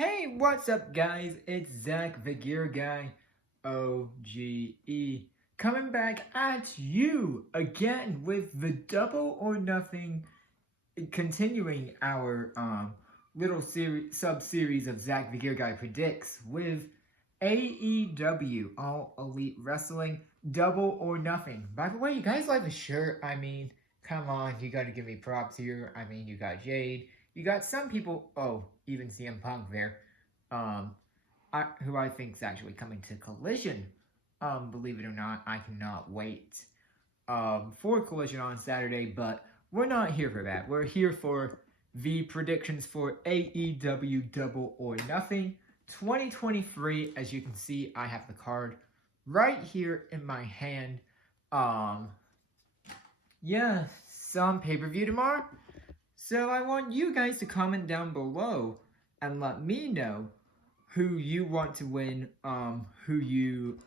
Hey, what's up, guys? It's Zach the Gear Guy, OGE, coming back at you again with the Double or Nothing, continuing our little sub series of Zach the Gear Guy predicts with AEW All Elite Wrestling Double or Nothing. By the way, you guys like the shirt? I mean, come on, you got to give me props here. I mean, you got Jade. You got some people, oh, even CM Punk there, um, who I think is actually coming to Collision. Believe it or not, I cannot wait for Collision on Saturday, but we're not here for that. We're here for the predictions for AEW Double or Nothing 2023. As you can see, I have the card right here in my hand. Yeah, some pay-per-view tomorrow. So I want you guys to comment down below and let me know who you want to win, who you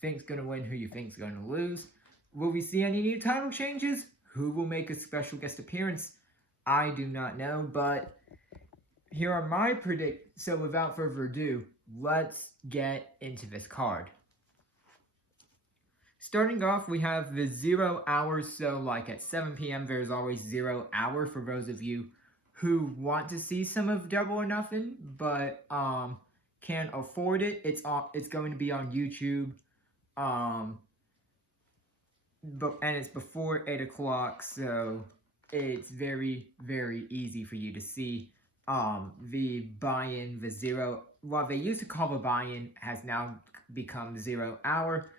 think's gonna win, who you think's gonna lose. Will we see any new title changes? Who will make a special guest appearance? I do not know, but here are my So without further ado, let's get into this card. Starting off, we have the 0 hours, so like at 7 p.m. there's always 0 hour for those of you who want to see some of Double or Nothing, but can't afford it. It's going to be on YouTube, and it's before 8 o'clock, so it's very, very easy for you to see. The buy-in, the 0, what they used to call the buy-in has now become 0 hour.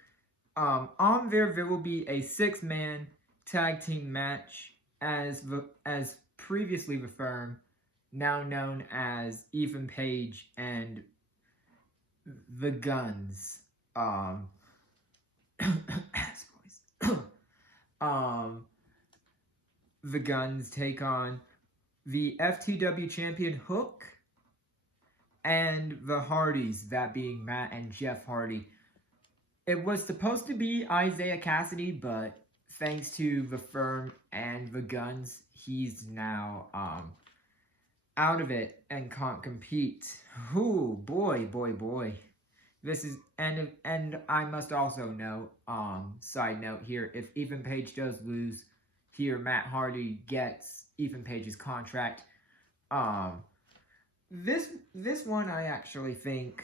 On there will be a 6-man tag team match as previously the firm, now known as Ethan Page and the Guns. The Guns take on the FTW champion Hook and the Hardys, that being Matt and Jeff Hardy. It was supposed to be Isaiah Cassidy, but thanks to the firm and the Guns, he's now out of it and can't compete. Ooh, boy. This is and I must also note, side note here, if Ethan Page does lose here, Matt Hardy gets Ethan Page's contract. This one I actually think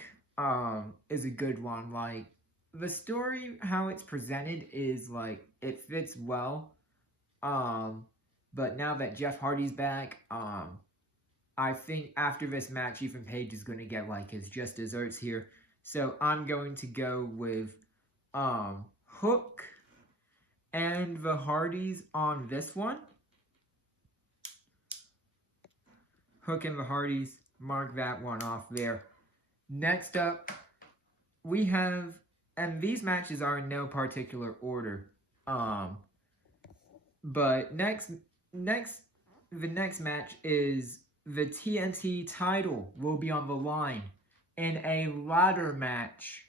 is a good one. Like, the story, how it's presented is like, it fits well. But now that Jeff Hardy's back, I think after this match, Ethan Page is going to get like his just desserts here. So I'm going to go with Hook and the Hardys on this one. Hook and the Hardys, mark that one off there. Next up, we have, and these matches are in no particular order. But the next match is the TNT title will be on the line in a ladder match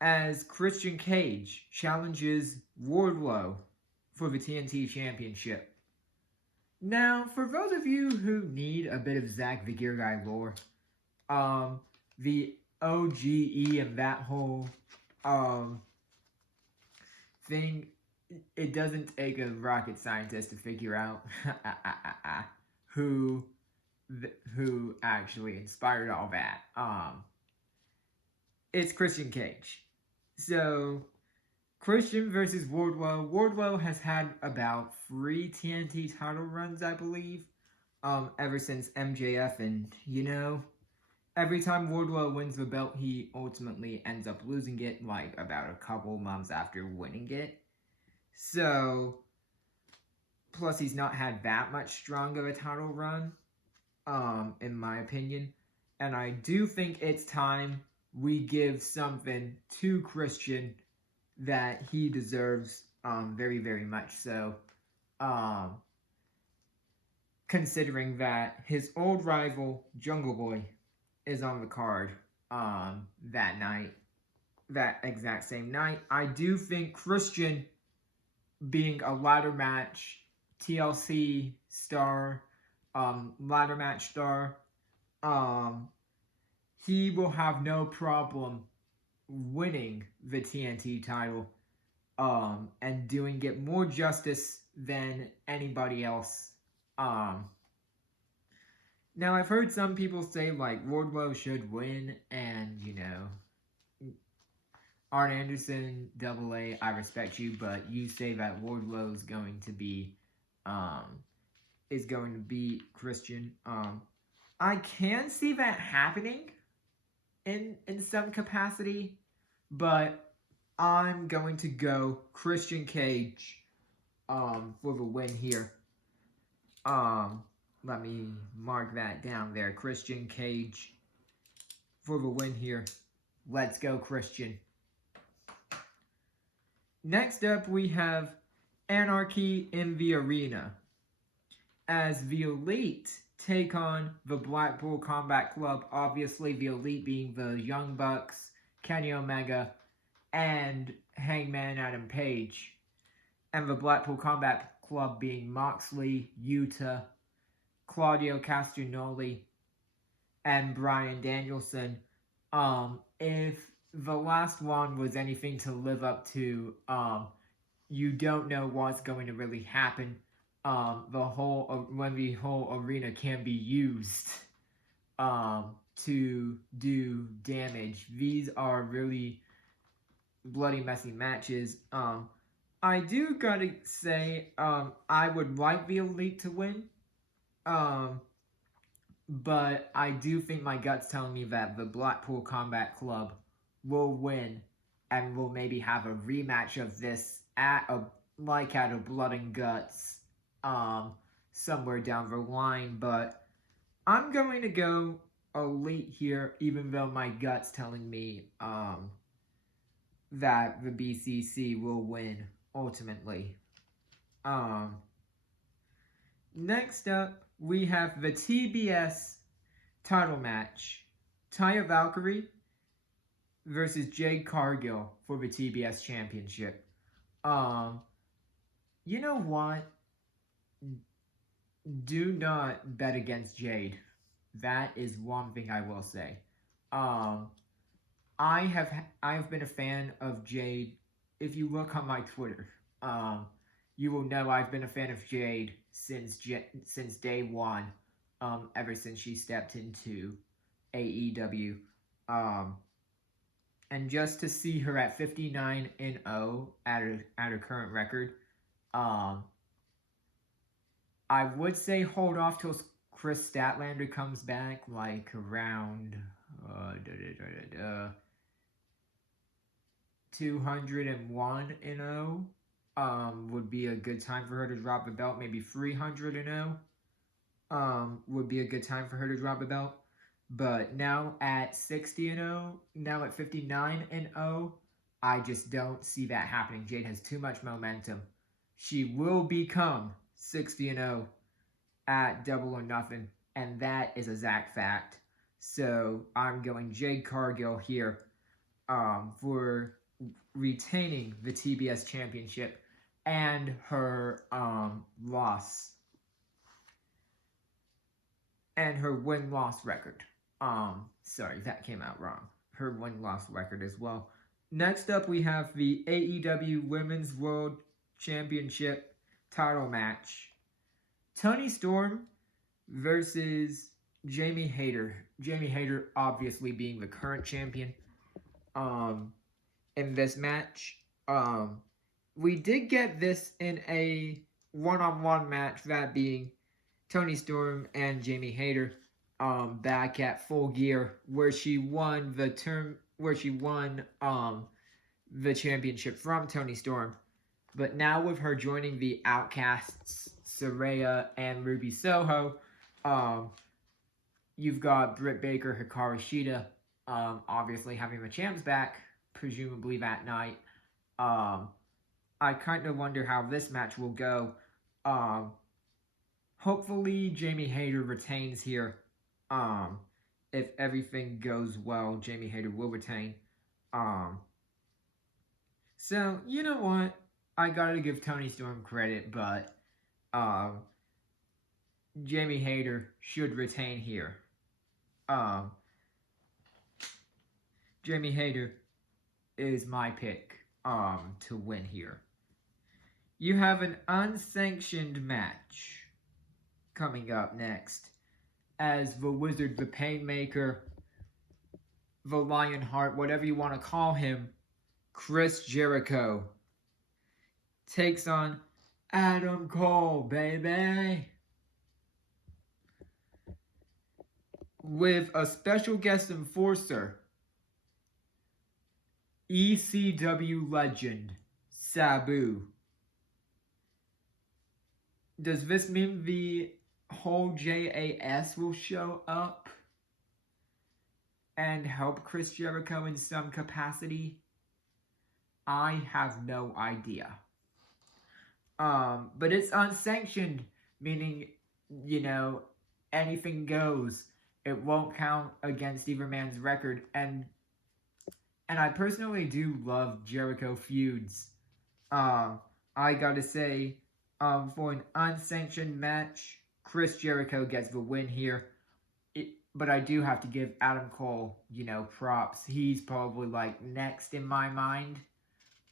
as Christian Cage challenges Wardlow for the TNT Championship. Now, for those of you who need a bit of Zach the Gear Guy lore, the OGE and that whole thing, it doesn't take a rocket scientist to figure out who actually inspired all that. It's Christian Cage. So, Christian versus Wardlow. Wardlow has had about 3 TNT title runs, I believe, ever since MJF, and you know, every time Wardlow wins the belt, he ultimately ends up losing it, like, about a couple months after winning it. So, plus he's not had that much strong of a title run, in my opinion. And I do think it's time we give something to Christian that he deserves, very, very much so. Considering that his old rival, Jungle Boy, is on the card that night, that exact same night. I do think Christian, being a ladder match TLC star, ladder match star, um, he will have no problem winning the TNT title, and doing it more justice than anybody else. Um, Now I've heard some people say like Wardlow should win, and Arn Anderson, Double A, I respect you, but you say that Wardlow's going to be, um, is going to be Christian. I can see that happening in some capacity, but I'm going to go Christian Cage, for the win here. Let me mark that down there. Christian Cage for the win here. Let's go, Christian. Next up, we have Anarchy in the Arena, as the Elite take on the Blackpool Combat Club. Obviously, the Elite being the Young Bucks, Kenny Omega, and Hangman Adam Page. And the Blackpool Combat Club being Moxley, Yuta, Claudio Castagnoli, and Bryan Danielson. If the last one was anything to live up to, you don't know what's going to really happen. When the whole arena can be used, to do damage. These are really bloody, messy matches. I do gotta say, I would like the Elite to win. But I do think my gut's telling me that the Blackpool Combat Club will win, and will maybe have a rematch of this at a Blood and Guts, somewhere down the line. But I'm going to go Elite here, even though my gut's telling me that the BCC will win ultimately. Next up, we have the TBS title match. Taya Valkyrie versus Jade Cargill for the TBS Championship. You know what? Do not bet against Jade. That is one thing I will say. I've been a fan of Jade. If you look on my Twitter, you will know I've been a fan of Jade since day one, ever since she stepped into AEW. And just to see her at 59-0 at her current record, I would say hold off till Chris Statlander comes back, like around 201-0. Would be a good time for her to drop the belt. Maybe 300-0. Would be a good time for her to drop the belt. But now at 60-0, now at 59-0, I just don't see that happening. Jade has too much momentum. She will become 60-0 at Double or Nothing, and that is a exact fact. So I'm going Jade Cargill here, for retaining the TBS Championship and her loss and her win-loss record. Sorry, that came out wrong. Her win-loss record as well. Next up, we have the AEW Women's World Championship title match. Toni Storm versus Jamie Hayter. Jamie Hayter obviously being the current champion. In this match, we did get this in a one-on-one match, that being Toni Storm and Jamie Hayter, back at Full Gear, where she won the championship from Toni Storm. But now with her joining the Outcasts, Saraya and Ruby Soho, you've got Britt Baker, Hikaru Shida, obviously having the champs back, presumably that night. I kind of wonder how this match will go. Hopefully Jamie Hayter retains here. If everything goes well, Jamie Hayter will retain. So, you know what? I gotta give Toni Storm credit, but Jamie Hayter should retain here. Um, Jamie Hayter is my pick to win here. You have an unsanctioned match coming up next as the Wizard, the Painmaker, the Lionheart, whatever you want to call him, Chris Jericho takes on Adam Cole, baby. With a special guest enforcer, ECW legend, Sabu. Does this mean the whole JAS will show up and help Chris Jericho in some capacity? I have no idea. But it's unsanctioned, meaning, anything goes. It won't count against either man's record, and I personally do love Jericho feuds. I gotta say, for an unsanctioned match, Chris Jericho gets the win here. But I do have to give Adam Cole, props. He's probably like next in my mind,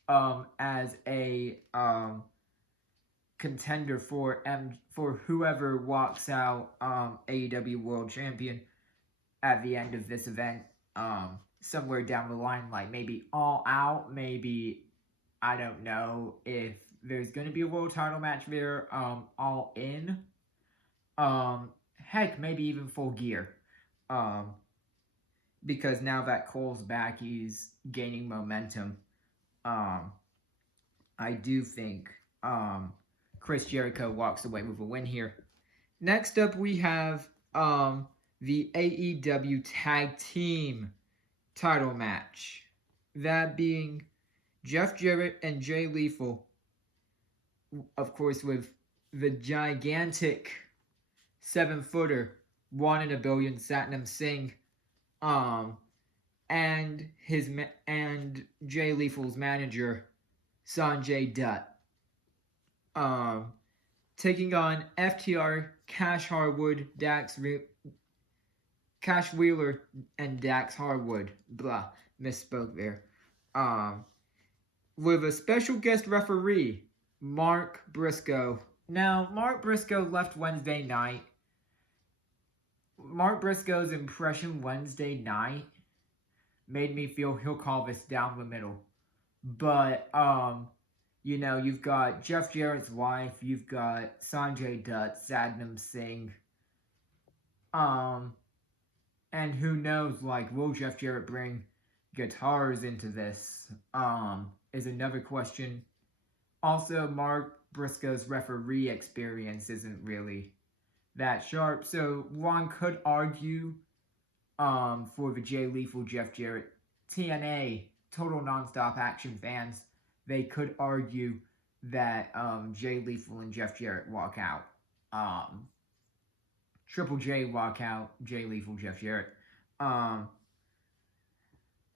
as a contender for whoever walks out AEW World Champion at the end of this event. Somewhere down the line, like maybe All Out, maybe, I don't know if there's going to be a world title match there, All In, heck, maybe even Full Gear, because now that Cole's back, he's gaining momentum. I do think Chris Jericho walks away with a win here. Next up, we have the AEW Tag Team title match. That being Jeff Jarrett and Jay Lethal, of course, with the gigantic 7-footer, 1 in a billion Satnam Singh, and Jay Lethal's manager, Sanjay Dutt, taking on FTR, Cash Harwood, Cash Wheeler, and Dax Harwood. Blah, misspoke there. With a special guest referee, Mark Briscoe. Now, Mark Briscoe left Wednesday night. Mark Briscoe's impression Wednesday night made me feel he'll call this down the middle. But, you've got Jeff Jarrett's wife, you've got Sanjay Dutt, Satnam Singh, and who knows, like, will Jeff Jarrett bring guitars into this, is another question. Also, Mark Briscoe's referee experience isn't really that sharp, so one could argue, for the Jay Lethal, Jeff Jarrett, TNA, Total Nonstop Action fans, they could argue that, Jay Lethal and Jeff Jarrett walk out. Triple J walk out, Jay Lethal, Jeff Jarrett,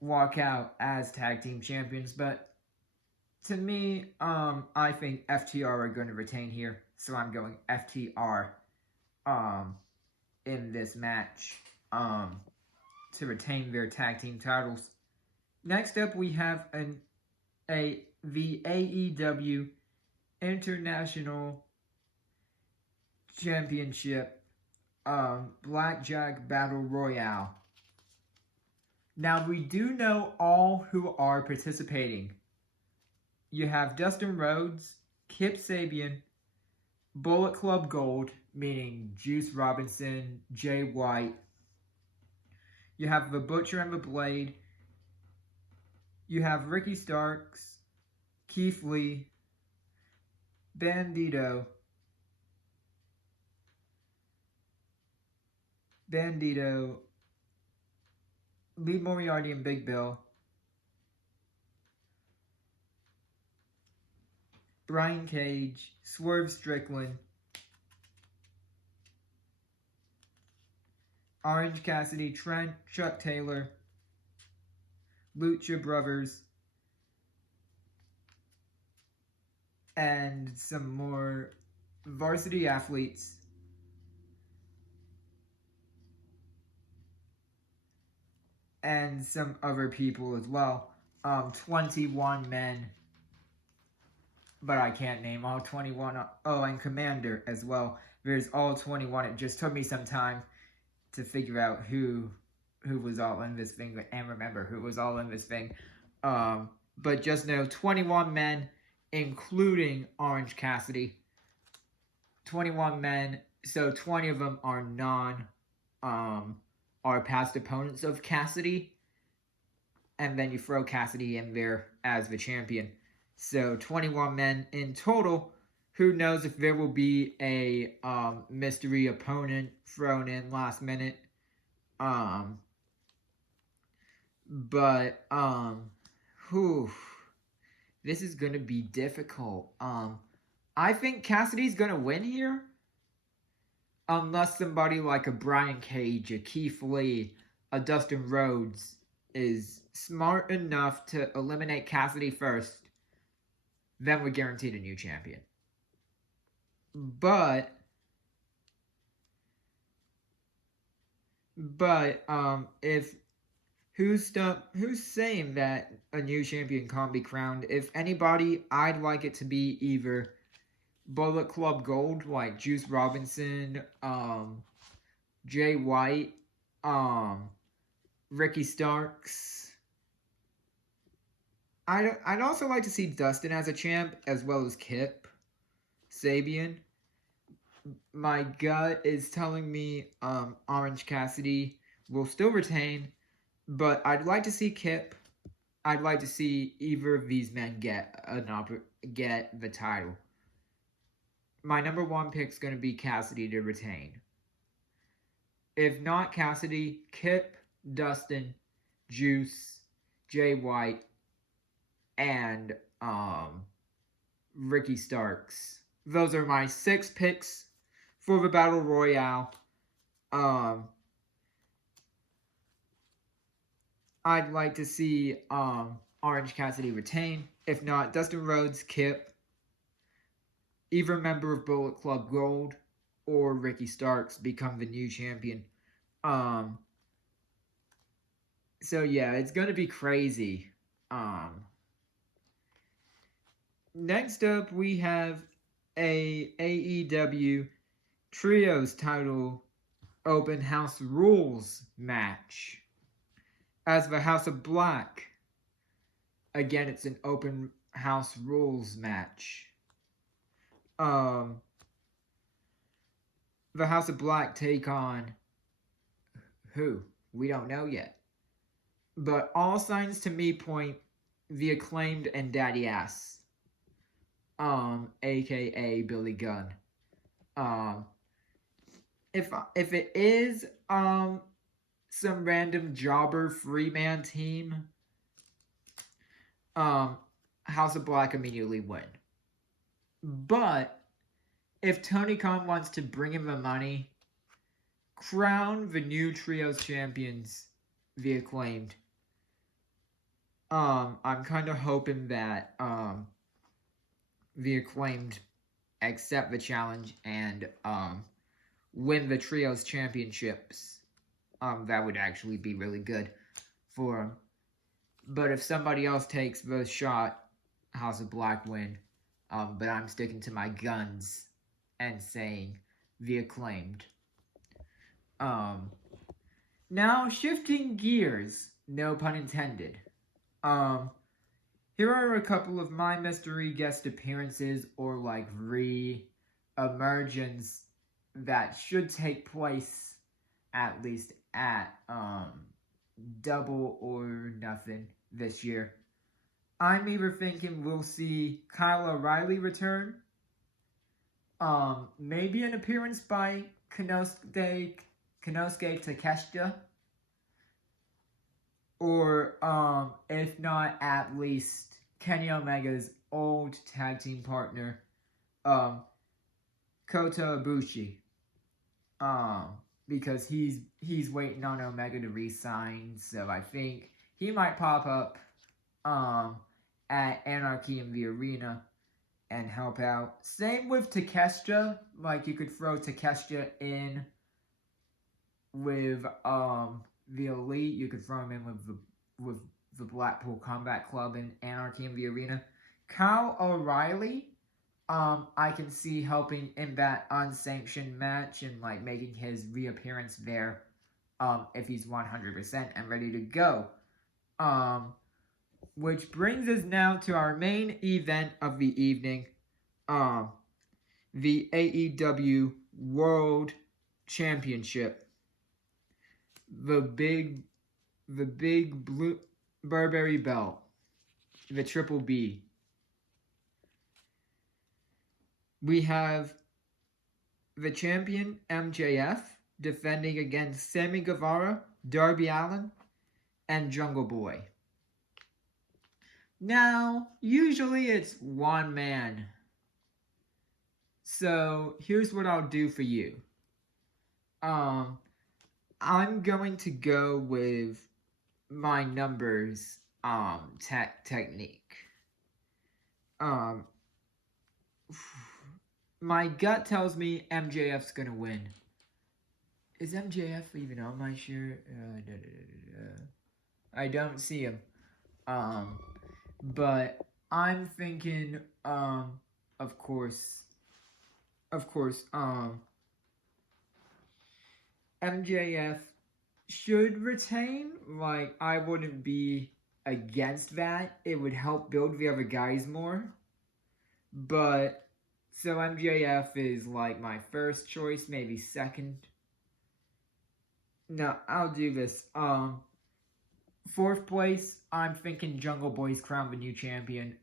walk out as tag team champions, but to me, I think FTR are going to retain here, so I'm going FTR, in this match, to retain their tag team titles. Next up, we have the AEW International Championship, Blackjack Battle Royale. Now, we do know all who are participating. You have Dustin Rhodes, Kip Sabian, Bullet Club Gold, meaning Juice Robinson, Jay White. You have the Butcher and the Blade. You have Ricky Starks, Keith Lee, Bandito, Lee Moriarty and Big Bill, Brian Cage, Swerve Strickland, Orange Cassidy, Trent, Chuck Taylor, Lucha Brothers, and some more varsity athletes. and some other people as well. 21 men, but I can't name all 21. Oh, and Commander as well. There's all 21. It just took me some time to figure out who was all in this thing and remember who was all in this thing. But just know 21 men, including Orange Cassidy. 21 men, so 20 of them are are past opponents of Cassidy, and then you throw Cassidy in there as the champion. So 21 men in total. Who knows if there will be a mystery opponent thrown in last minute. But whew, this is gonna be difficult. I think Cassidy's gonna win here, unless somebody like a Brian Cage, a Keith Lee, a Dustin Rhodes is smart enough to eliminate Cassidy first. Then we're guaranteed a new champion. But if who's saying that a new champion can't be crowned? If anybody, I'd like it to be either Bullet Club Gold, like Juice Robinson, Jay White, Ricky Starks. I'd also like to see Dustin as a champ, as well as Kip Sabian. My gut is telling me Orange Cassidy will still retain, but I'd like to see Kip. I'd like to see either of these men get the title. My number one pick is going to be Cassidy to retain. If not Cassidy, Kip, Dustin, Juice, Jay White, and Ricky Starks. Those are my 6 picks for the Battle Royale. I'd like to see Orange Cassidy retain. If not, Dustin Rhodes, Kip, either member of Bullet Club Gold, or Ricky Starks become the new champion. So yeah, it's gonna be crazy. Next up, we have a AEW Trios title Open House Rules match. As the House of Black, again, it's an Open House Rules match. The House of Black take on who? We don't know yet. But all signs to me point the Acclaimed and Daddy Ass. AKA Billy Gunn. If it is some random jobber free-man team, House of Black immediately win. But if Tony Khan wants to bring him the money, crown the new Trios champions, the Acclaimed. I'm kind of hoping that the Acclaimed accept the challenge and win the Trios championships. That would actually be really good for them. But if somebody else takes the shot, House of Black win. But I'm sticking to my guns and saying the Acclaimed. Now shifting gears, no pun intended. Here are a couple of my mystery guest appearances or like re-emergence that should take place at least at Double or Nothing this year. I'm either thinking we'll see Kyle O'Reilly return, maybe an appearance by Konosuke Takeshita, or if not, at least Kenny Omega's old tag team partner, Kota Ibushi, because he's waiting on Omega to re-sign, so I think he might pop up at Anarchy in the Arena and help out. Same with the Elite. You could throw him in with the Blackpool Combat Club and Anarchy in the Arena. Kyle O'Reilly, I can see helping in that unsanctioned match and like making his reappearance there, if he's 100% and ready to go. Which brings us now to our main event of the evening, the AEW World Championship. The big blue Burberry belt, the Triple B. We have the champion MJF defending against Sammy Guevara, Darby Allin, and Jungle Boy. Now, usually it's one man. So, here's what I'll do for you. I'm going to go with my numbers technique. My gut tells me MJF's gonna win. Is MJF even on my shirt? I don't see him. But I'm thinking, of course, MJF should retain. Like, I wouldn't be against that. It would help build the other guys more. But, so MJF is like my first choice, maybe second. No, I'll do this. Fourth place, I'm thinking Jungle Boy's crowned the new champion.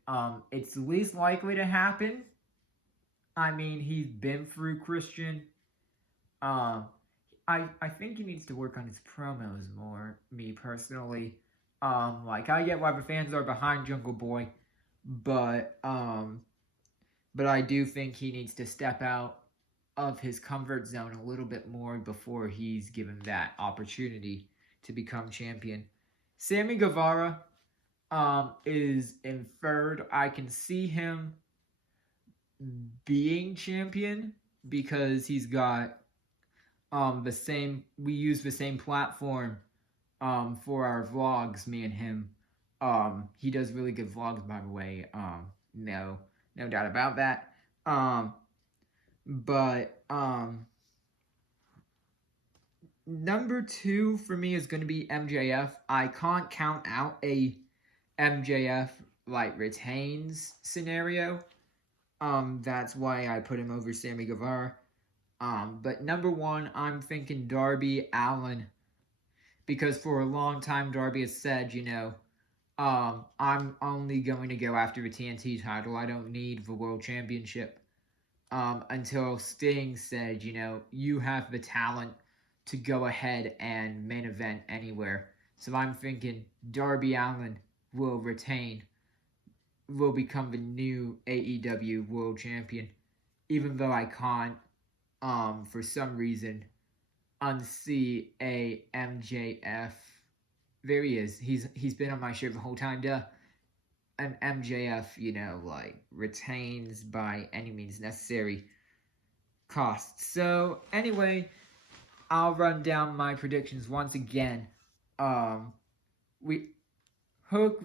It's least likely to happen. I mean, he's been through Christian. I think he needs to work on his promos more, me personally. Like, I get why the fans are behind Jungle Boy, but I do think he needs to step out of his comfort zone a little bit more before he's given that opportunity to become champion. Sammy Guevara is in third. I can see him being champion because he's got we use the same platform for our vlogs, me and him. He does really good vlogs, by the way. No doubt about that. But number 2 for me is going to be MJF. I can't count out a MJF like retains scenario. That's why I put him over Sammy Guevara. But number 1, I'm thinking Darby Allin, because for a long time Darby has said, I'm only going to go after the TNT title. I don't need the World Championship. Until Sting said, you have the talent to go ahead and main event anywhere. So I'm thinking Darby Allin will become the new AEW World Champion, even though I can't, for some reason, unsee a MJF. There he is. He's been on my shirt the whole time. An MJF, retains by any means necessary cost. So anyway, I'll run down my predictions once again. Hook,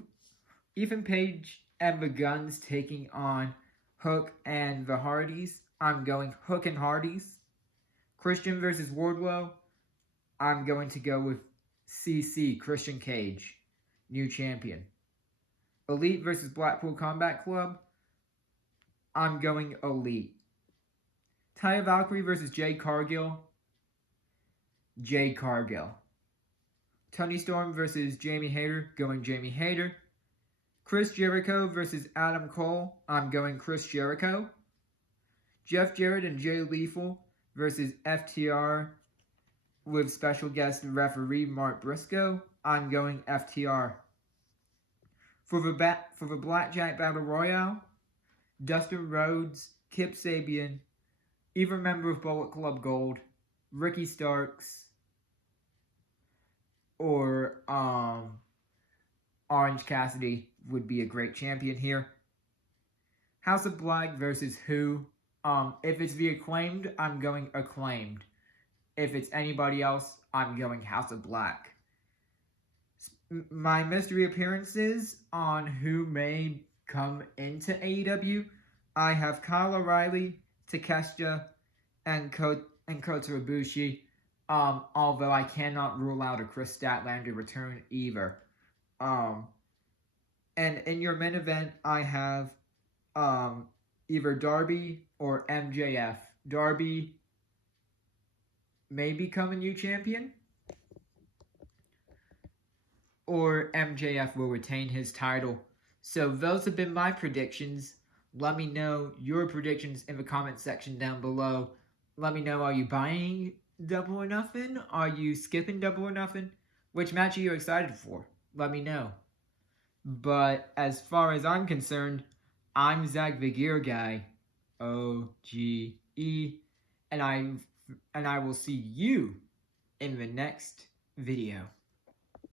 Ethan Page and the Guns taking on Hook and the Hardys. I'm going Hook and Hardys. Christian versus Wardlow. I'm going to go with CC, Christian Cage, new champion. Elite versus Blackpool Combat Club. I'm going Elite. Taya Valkyrie versus Jade Cargill. Jade Cargill. Toni Storm versus Jamie Hayter. Going Jamie Hayter. Chris Jericho versus Adam Cole. I'm going Chris Jericho. Jeff Jarrett and Jay Lethal versus FTR with special guest referee Mark Briscoe. I'm going FTR. For the Blackjack Battle Royale, Dustin Rhodes, Kip Sabian, either member of Bullet Club Gold, Ricky Starks, or Orange Cassidy would be a great champion here. House of Black versus who? If it's the Acclaimed, I'm going Acclaimed. If it's anybody else, I'm going House of Black. my mystery appearances on who may come into AEW, I have Kyle O'Reilly, Takeshita, and Kota Ibushi. Although I cannot rule out a Chris Statlander return either. Um, and in your main event, I have either Darby or MJF. Darby may become a new champion, or MJF will retain his title. So those have been my predictions. Let me know your predictions in the comment section down below. Let me know, are you buying Double or Nothing? Are you skipping Double or Nothing? Which match are you excited for? Let me know. But as far as I'm concerned, I'm Zach the Gear Guy, OGE, and I will see you in the next video.